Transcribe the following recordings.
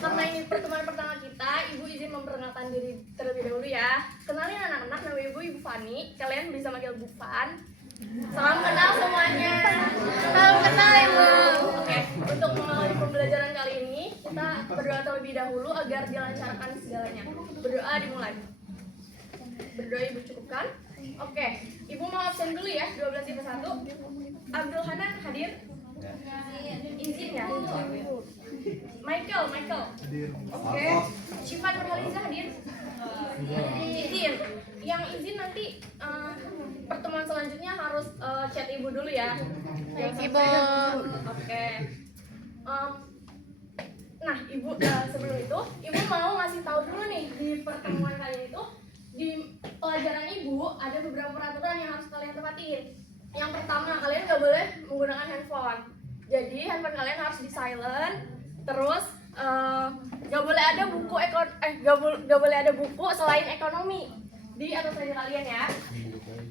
Karena ini pertemuan pertama kita, Ibu izin memperkenalkan diri terlebih dahulu ya. Kenalin anak-anak, nama Ibu Fani. Kalian bisa manggil Bu Fan. Salam kenal semuanya. Salam kenal Ibu. Oke, untuk mengawali pembelajaran kali ini, kita berdoa terlebih dahulu agar dilancarkan segalanya. Berdoa dimulai. Berdoa Ibu cukupkan. Oke, Ibu mau absen dulu ya, 12-1. Abdul Hanan hadir? Izin ya? Michael. Oke. Syifa Nurhaliza hadir? Izin. Yang izin nanti pertemuan selanjutnya harus chat Ibu dulu ya. Baik, Ibu. Oke. Nah, Ibu sebelum itu, Ibu mau ngasih tahu dulu nih di pertemuan kali ini tuh di pelajaran Ibu ada beberapa peraturan yang harus kalian tepatin. Yang pertama, kalian nggak boleh menggunakan handphone. Jadi handphone kalian harus di silent. Terus nggak boleh ada buku nggak boleh ada buku selain ekonomi di atas meja kalian ya.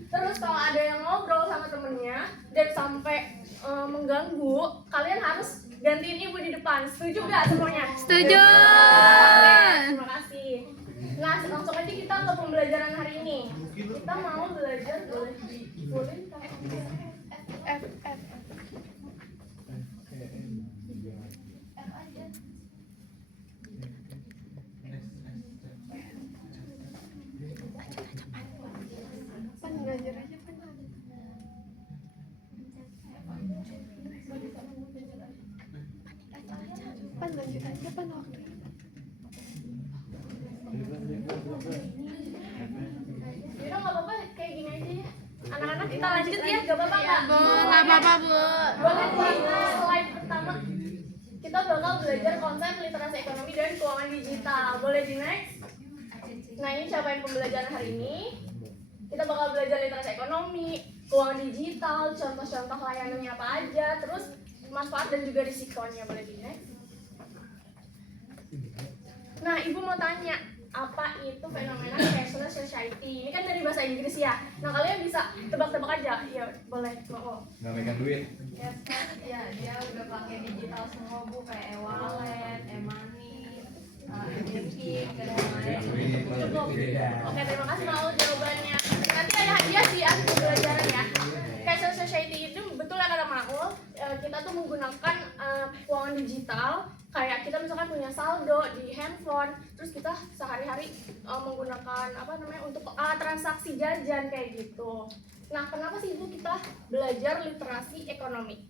Terus kalau ada yang ngobrol sama temennya dan sampai mengganggu, kalian harus gantiin Ibu di depan. Setuju nggak semuanya? Setuju. Terima kasih. Nah, langsung aja kita ke pembelajaran hari ini. Kita mau belajar boleh F. Belajar aja lanjut aja waktu. Yaudah nggak apa-apa kayak gini aja ya. Anak-anak kita lanjut ya, nggak apa-apa nggak? Nggak apa-apa, Bu. Boleh di slide pertama. Kita bakal belajar konsep literasi ekonomi dan keuangan digital. Boleh di next? Nah ini capaian pembelajaran hari ini. Kita bakal belajar literasi ekonomi, keuangan digital, contoh-contoh layanannya apa aja, terus manfaat dan juga risikonya. Boleh di next? Nah, Ibu mau tanya, apa itu fenomena cashless society? Ini kan dari bahasa Inggris ya. Nah, kalian bisa tebak-tebak aja. Ya, boleh. Mau. Nggak megang duit. Ya, dia udah pakai digital semua, Bu, kayak e-wallet, e-money, e-banking, dan lain-lain. Cukup. Oke, terima kasih Mau jawabannya. Nanti ada hadiah di akhir pembelajaran ya. Cashless society itu betul ya kata Maul. Kita tuh menggunakan keuangan digital. Kayak kita misalkan punya saldo di handphone, terus kita sehari-hari menggunakan untuk transaksi jajan kayak gitu. Nah, kenapa sih Ibu kita belajar literasi ekonomi?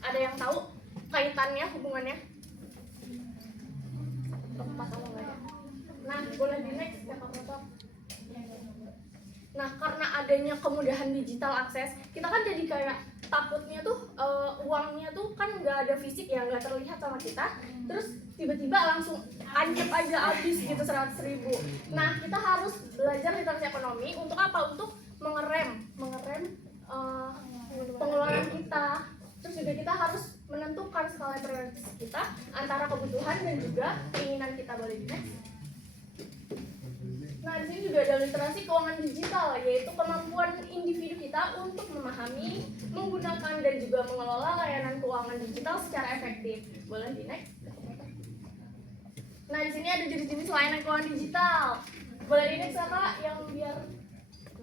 Ada yang tahu kaitannya, hubungannya? Tepat atau enggak ya? Nah, boleh di next ya Kak Motor. Nah, karena adanya kemudahan digital akses, kita kan jadi kayak takutnya tuh uangnya tuh kan nggak ada fisik ya, nggak terlihat sama kita, terus tiba-tiba langsung anjep aja habis gitu 100.000. Nah, kita harus belajar literasi ekonomi untuk apa? Untuk mengerem pengeluaran kita. Terus juga kita harus menentukan skala prioritas kita antara kebutuhan dan juga keinginan kita. Boleh di next? Nah, di sini juga ada literasi keuangan digital, yaitu kemampuan individu kita untuk memahami, menggunakan, dan juga mengelola layanan keuangan digital secara efektif. Boleh di next? Nah, di sini ada jenis-jenis layanan keuangan digital. Boleh di next Kak, yang biar.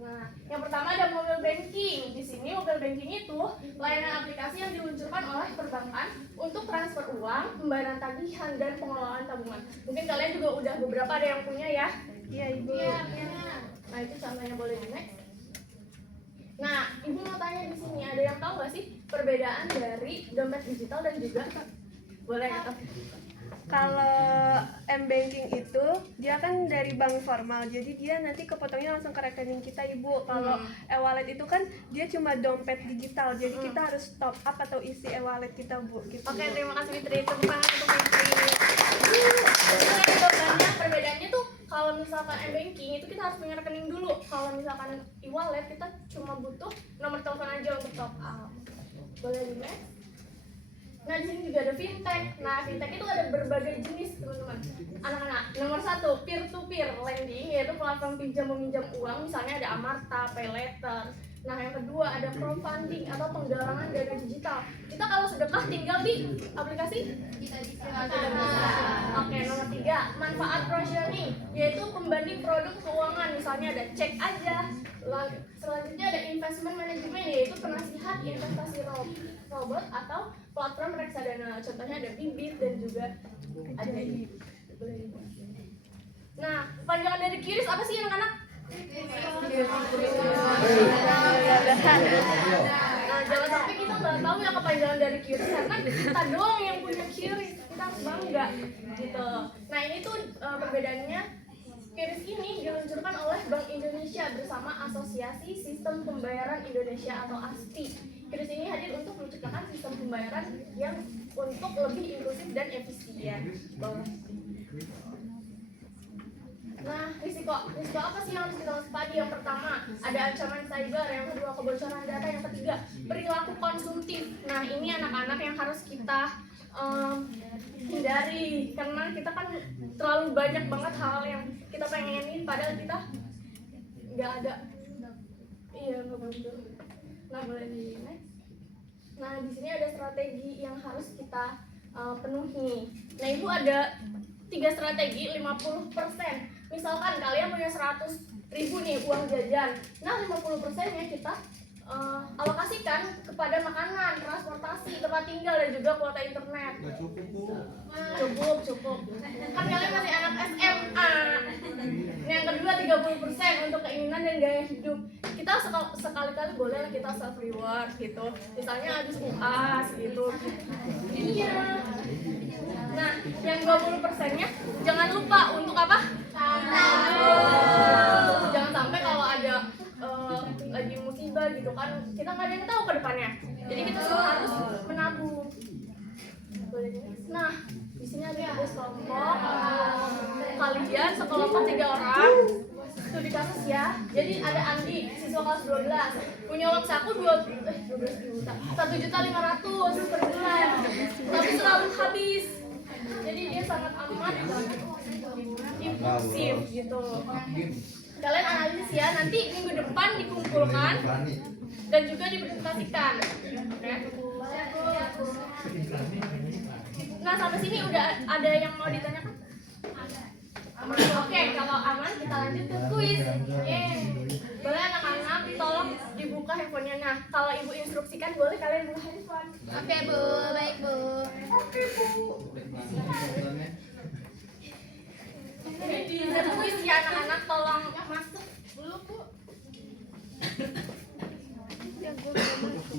Nah, yang pertama ada mobile banking. Di sini mobile banking itu layanan aplikasi yang diluncurkan oleh perbankan untuk transfer uang, pembayaran tagihan, dan pengelolaan tabungan. Mungkin kalian juga udah beberapa ada yang punya ya. Iya Ibu. Iya. Nah itu contohnya, boleh di next. Nah Ibu mau tanya di sini, ada yang tahu nggak sih perbedaan dari dompet digital dan juga boleh kata? Kalau m-banking itu dia kan dari bank formal, jadi dia nanti kepotongnya langsung ke rekening kita Ibu. Kalau e-wallet itu kan dia cuma dompet digital, jadi kita harus top up atau isi e-wallet kita Bu. Gitu, Oke, terima kasih Fitri. Tepuk tangan untuk Fitri. Jawabannya perbedaannya tuh kalau misalkan m-banking itu kita harus punya rekening dulu. Kalau misalkan e-wallet kita cuma butuh nomor telepon aja untuk top up. Boleh di next? Nah di sini juga ada fintech. Nah fintech itu ada berbagai jenis teman-teman. Anak-anak, nomor 1 peer to peer lending, yaitu platform pinjam meminjam uang. Misalnya ada Amarta, Paylater. Nah, yang kedua ada crowdfunding atau penggalangan dana digital. Kita kalau sedekah tinggal di aplikasi Oke, nomor 3, manfaat rationing, yaitu pembanding produk keuangan. Misalnya ada cek aja. Selanjutnya ada investment management, yaitu penasihat investasi robot atau platform reksadana. Contohnya ada Bibit dan juga ada ini. Nah, panjangan dari QRIS apa sih anak-anak? Nah, jangan sampai kita nggak tahu ya kepanjangan dari QRIS, karena kita doang yang punya QRIS, kita harus bangga gitu. Nah, ini tuh perbedaannya. QRIS ini diluncurkan oleh Bank Indonesia bersama Asosiasi Sistem Pembayaran Indonesia atau ASPI. QRIS ini hadir untuk menciptakan sistem pembayaran yang untuk lebih inklusif dan efisien. Nah, risiko apa sih yang harus kita waspadai? Yang pertama, ada ancaman cyber. Yang kedua, kebocoran data. Yang ketiga, perilaku konsumtif. Nah, ini anak-anak yang harus kita hindari, karena kita kan terlalu banyak banget hal yang kita pengenin padahal kita nggak ada. Iya, nggak betul. Nah, boleh di next. Nah, di sini ada strategi yang harus kita penuhi. Nah, ibu ada 3 strategi 50%. Misalkan kalian punya 100.000 nih uang jajan. Nah, 50%-nya kita alokasikan kepada makanan, transportasi, tempat tinggal, dan juga kuota internet. Cukup. Kan kalian masih anak SMA. Yang kedua 30% untuk keinginan dan gaya hidup. Kita sekali-kali boleh lah kita self reward gitu. Misalnya habis UAS gitu. Iya. Nah, yang 20%-nya jangan lupa untuk apa? Jangan sampai kalau ada lagi musibah gitu kan, kita nggak ada yang tahu ke depannya. Jadi kita semua harus menabung. Nah, di sini ada tugas kelompok. Kalian sekelompok 3 orang. Studi kasus ya. Jadi ada Andi, siswa kelas 12, punya uang saku 12 juta, 1.500.000 per bulan. Tapi selalu habis. Jadi dia sangat amat impulsif gitu. Kalian analisis ya, nanti minggu depan dikumpulkan dan juga dipresentasikan. Oke. Nah, sampai sini udah ada yang mau ditanyakan? Oke, kalau aman kita lanjut ke kuis. Boleh anak-anak tolong dibuka handphonenya. Nah, kalau ibu instruksikan boleh kalian buka handphone. Oke, Bu. Baik, Bu. Oke, Bu. Ini di kuis ya anak-anak, tolong masuk dulu, Bu. Ya, gue nggak masuk.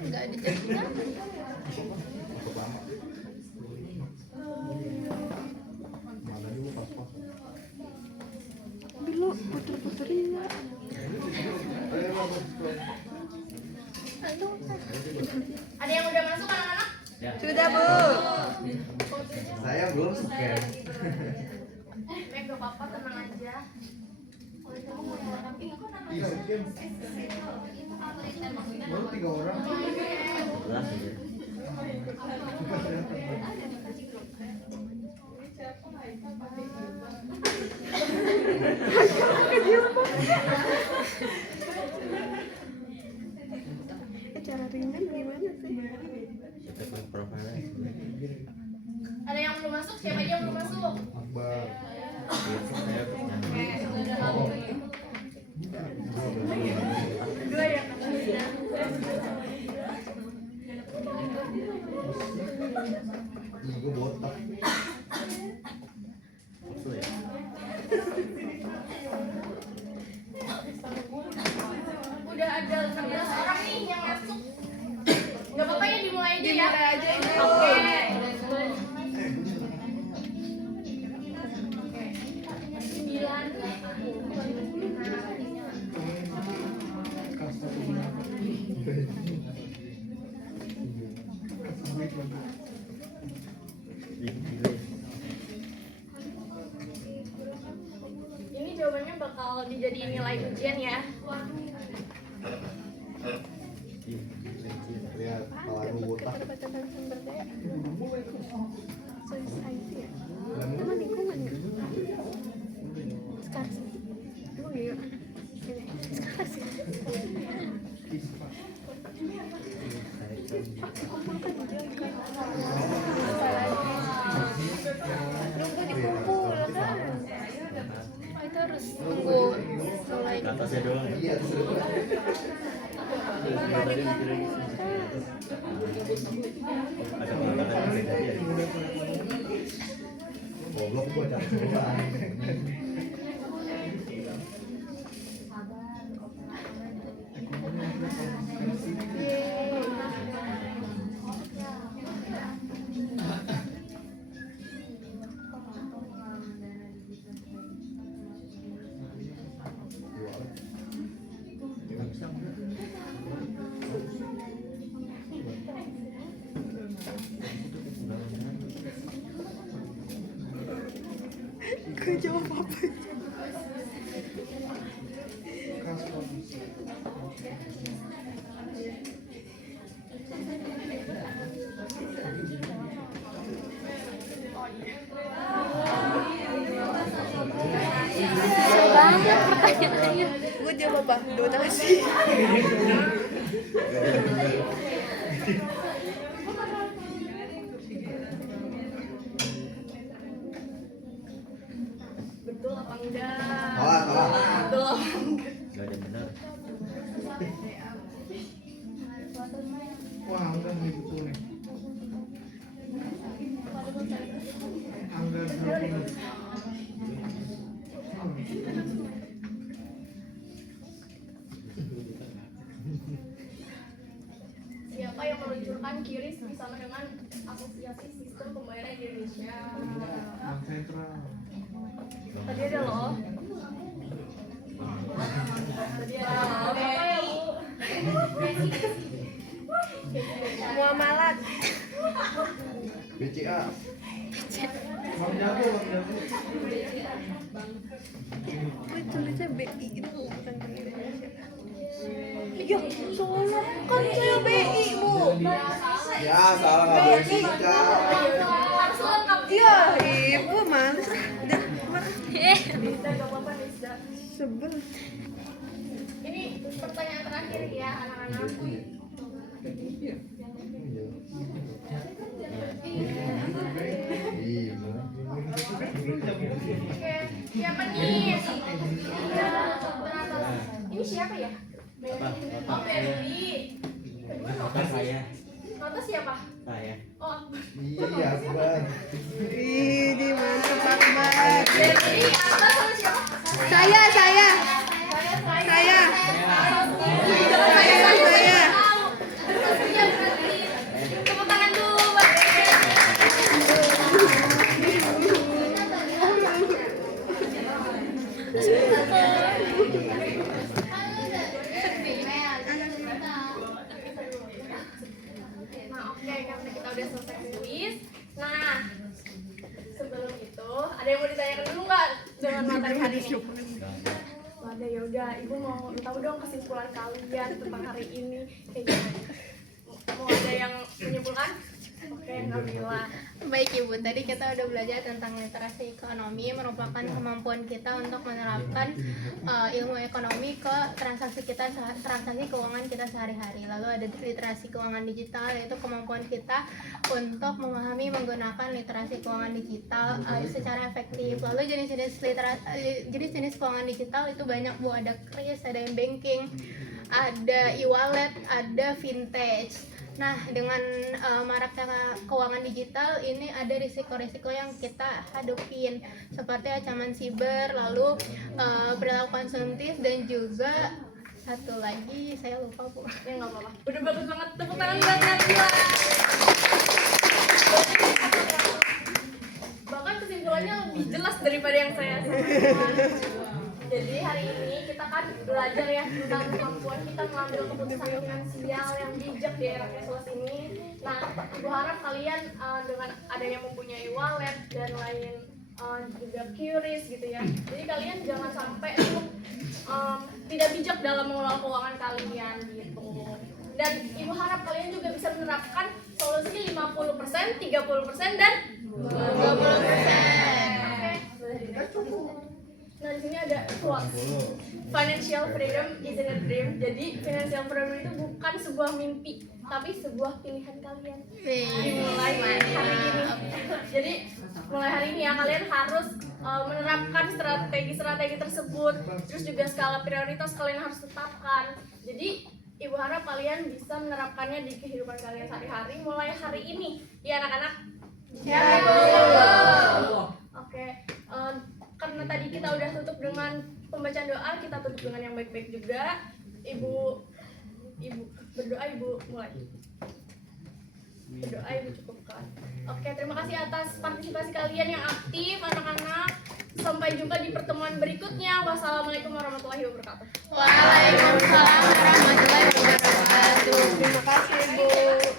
Enggak dijadikan. Dulu puter-puterin ya. Ada yang udah masuk anak-anak? Sudah, Bu. Saya belum scan. Baik, gak apa-apa, tenang aja. Iya, scan. Baru 3 orang. Cara ringan gimana sih? Ada yang belum masuk? Siapa aja yang belum masuk? Akbar. Dua ya. Ih, gue botak. Udah ada 16 orang nih yang masuk. Gak apa-apa ya, dimulai aja ya. Dimulai aja, Ibu. Oke. Sembilan. Ini jawabannya bakal dijadiin nilai ujian ya. Lihat, kalau aku botak. Keterbatasan sumber daya. Society ya. Teman lingkungan ya. Sekarang sih. Emang iya. Sekarang sih. di atas itu. Goblok gua cari coba. Gak jawab apa. Banyak pertanyaannya. Gue jawab apa? Donasi. Betul apa enggak? Kalah. Betul apa enggak? Gak ada benar. Wah, enggak nih betul nih. Angga dulu. Siapa yang meluncurkan QRIS bersama dengan Asosiasi Sistem Pembayaran Indonesia? Bank Sentral. Tadi ada loh. Tadi ada loh. Apa ya, Bu? Muamalat. BCA. Bang Jago, Bang Jago. Gue tulisnya BI gitu bukan Bank Indonesia. Iya, soalnya kan saya BI, Bu. Ya, salah nggak boleh singkat. Harus lengkap. Iya, ibu males. Udah, marah. Bisa, gak apa-apa, bisa. Sebel. Ini pertanyaan terakhir ya, anak-anak. Iya. Oke, siapa nih? Ini siapa ya? Oh, Berli. Kedua Nota Saya. Nota siapa? Saya. Oh, Iya, Akbar. Ini mantap banget. Berli atas sama siapa? Saya. Saya. Saya. Terus dia berarti. Tepuk tangan dulu buat Nah, oke, karena kita udah selesai kuis. Nah, sebelum itu ada yang mau ditanyakan dulu nggak dengan materi hari ini? Nggak ada, ya udah. Ibu mau tahu dong kesimpulan kalian tentang hari ini kayak gimana? Mau ada yang menyimpulkan? Oke, Nabila. Baik Ibu, tadi kita udah belajar tentang literasi ekonomi, merupakan kemampuan kita untuk menerapkan ilmu ekonomi ke transaksi keuangan kita sehari-hari. Lalu ada literasi keuangan digital, yaitu kemampuan kita untuk memahami menggunakan literasi keuangan digital secara efektif. Lalu jenis-jenis keuangan digital itu banyak, Bu. Ada kris, ada m-banking, ada e-wallet, ada vintage. Nah, dengan maraknya keuangan digital ini ada risiko-risiko yang kita hadapin, seperti ancaman siber, lalu perilaku konsumtif, dan juga satu lagi saya lupa, Bu. Ya nggak apa-apa. Udah bagus banget, tepuk tangan buat Nabila. Bahkan kesimpulannya lebih jelas daripada yang saya sampaikan. Jadi hari ini kita kan belajar ya tentang kemampuan kita mengambil keputusan finansial yang bijak di era cashless ini. Nah, Ibu harap kalian dengan adanya mempunyai wallet dan lain juga QRIS gitu ya. Jadi kalian jangan sampai tidak bijak dalam mengelola keuangan kalian gitu. Dan Ibu harap kalian juga bisa menerapkan solusi 50%, 30%, dan 20%. Nah, di sini ada quotes. Financial freedom isn't a dream. Jadi, financial freedom itu bukan sebuah mimpi, tapi sebuah pilihan kalian. Dimulai hari ini. Jadi, mulai hari ini ya kalian harus menerapkan strategi-strategi tersebut. Terus juga skala prioritas kalian harus tetapkan. Jadi Ibu harap kalian bisa menerapkannya di kehidupan kalian sehari-hari mulai hari ini, ya anak-anak. Ya, Oke, karena tadi kita udah tutup dengan pembacaan doa, kita tutup dengan yang baik-baik juga. Ibu berdoa, Ibu mulai. Berdoa, Ibu cukupkan. Oke, terima kasih atas partisipasi kalian yang aktif, anak-anak. Sampai jumpa di pertemuan berikutnya. Wassalamualaikum warahmatullahi wabarakatuh. Waalaikumsalam warahmatullahi wabarakatuh. Terima kasih, Bu.